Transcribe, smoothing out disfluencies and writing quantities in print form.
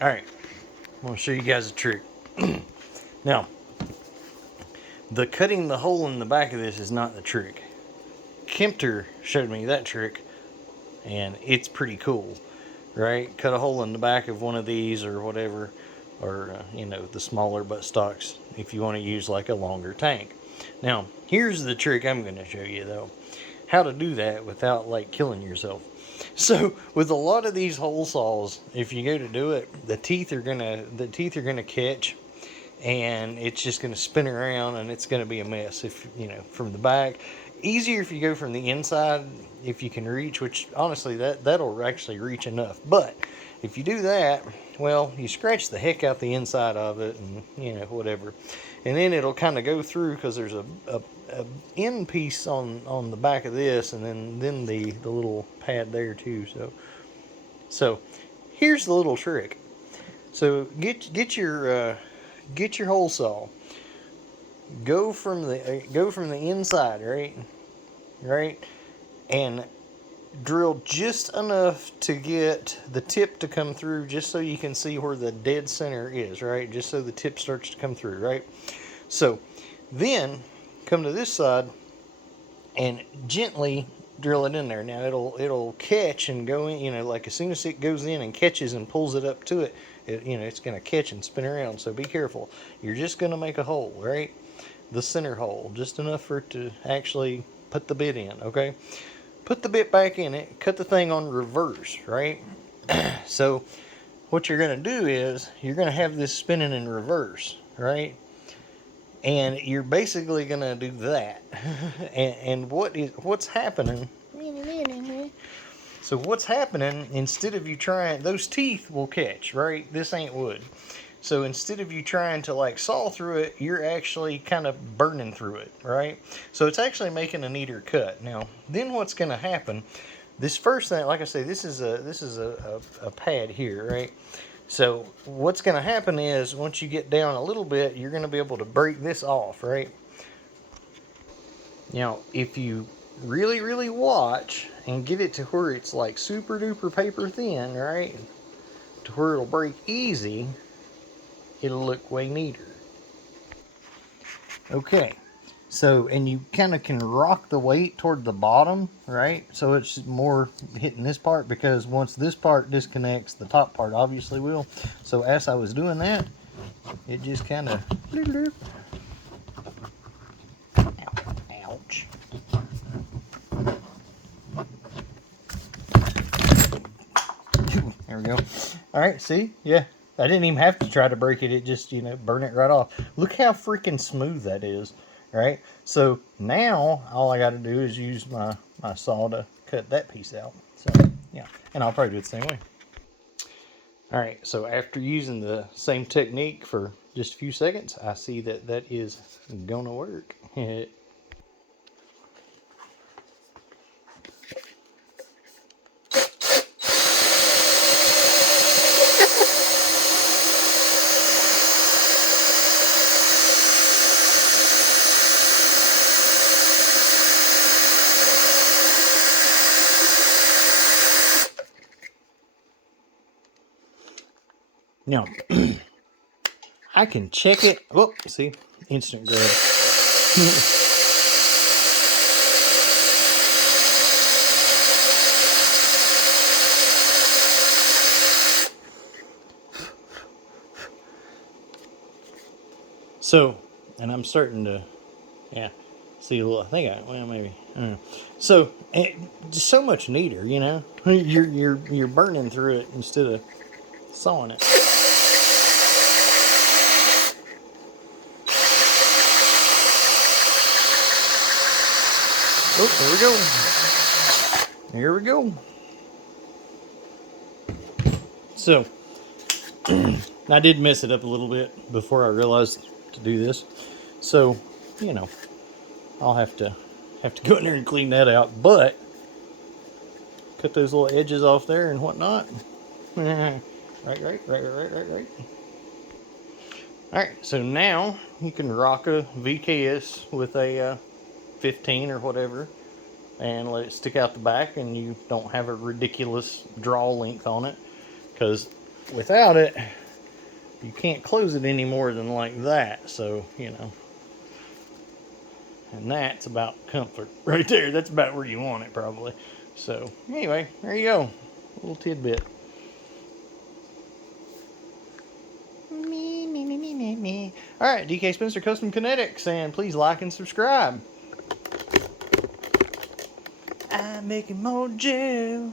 Alright, I'm going to show you guys a trick. Now, the cutting the hole in the back of this is not the trick. Kempter showed me that trick, and it's pretty cool, right? Cut a hole in the back of one of these or whatever, or you know, the smaller buttstocks if you want to use like a longer tank. Now, here's the trick I'm going to show you though, how to do that without like killing yourself. So with a lot of these hole saws, if you go to do it, the teeth are gonna catch, and it's just gonna spin around, and it's gonna be a mess if you know from the back. Easier if you go from the inside, if you can reach, which honestly that'll actually reach enough. But if you do that, well, you scratch the heck out the inside of it, and you know whatever, and then it'll kind of go through because there's a end piece on the back of this, and then the little pad there too. So here's the little trick. So get your hole saw. Go from the inside, right, and drill just enough to get the tip to come through, just so you can see where the dead center is, right? Just so the tip starts to come through, right? So then come to this side and gently drill it in there. Now it'll catch and go in, you know, like as soon as it goes in and catches and pulls it up to it, you know, it's going to catch and spin around. So be careful. You're just going to make a hole, right? The center hole, just enough for it to actually put the bit in, okay? Put the bit back in it, cut the thing on reverse, right? So what you're going to do is you're going to have this spinning in reverse, right? And you're basically going to do that. and what's happening? So what's happening, instead of you trying, those teeth will catch, right? This ain't wood. So instead of you trying to like saw through it, you're actually kind of burning through it, right? So it's actually making a neater cut. Now, then what's going to happen? This first thing, like I say, this is a pad here, right? So what's going to happen is once you get down a little bit, you're going to be able to break this off, right? Now, if you really watch and get it to where it's like super duper paper thin, right? To where it'll break easy, it'll look way neater. Okay, so, and you kind of can rock the weight toward the bottom, right? So it's more hitting this part, because once this part disconnects, the top part obviously will. So as I was doing that, it just kind of, ouch. There we go. All right, see? Yeah. I didn't even have to try to break it. It just, you know, burn it right off. Look how freaking smooth that is, right? So now all I got to do is use my saw to cut that piece out. So, yeah. And I'll probably do it the same way. All right. So after using the same technique for just a few seconds, I see that that is going to work. Now, I can check it. Oh, see, instant grab. So, and I'm starting to, yeah, see a little. I think well, maybe. I don't know. So, just so much neater, you know. You're burning through it instead of sawing it. Oh, there we go. Here we go. So, I did mess it up a little bit before I realized to do this. So, you know, I'll have to go in there and clean that out. But cut those little edges off there and whatnot. Right. Alright, so now you can rock a VKS with a 15 or whatever, and let it stick out the back, and you don't have a ridiculous draw length on it, because without it, you can't close it any more than like that. So, you know, and that's about comfort right there. That's about where you want it probably. So anyway, there you go. A little tidbit. Me. All right, DK Spencer Custom Kinetics, and please like and subscribe. I'm making more gel.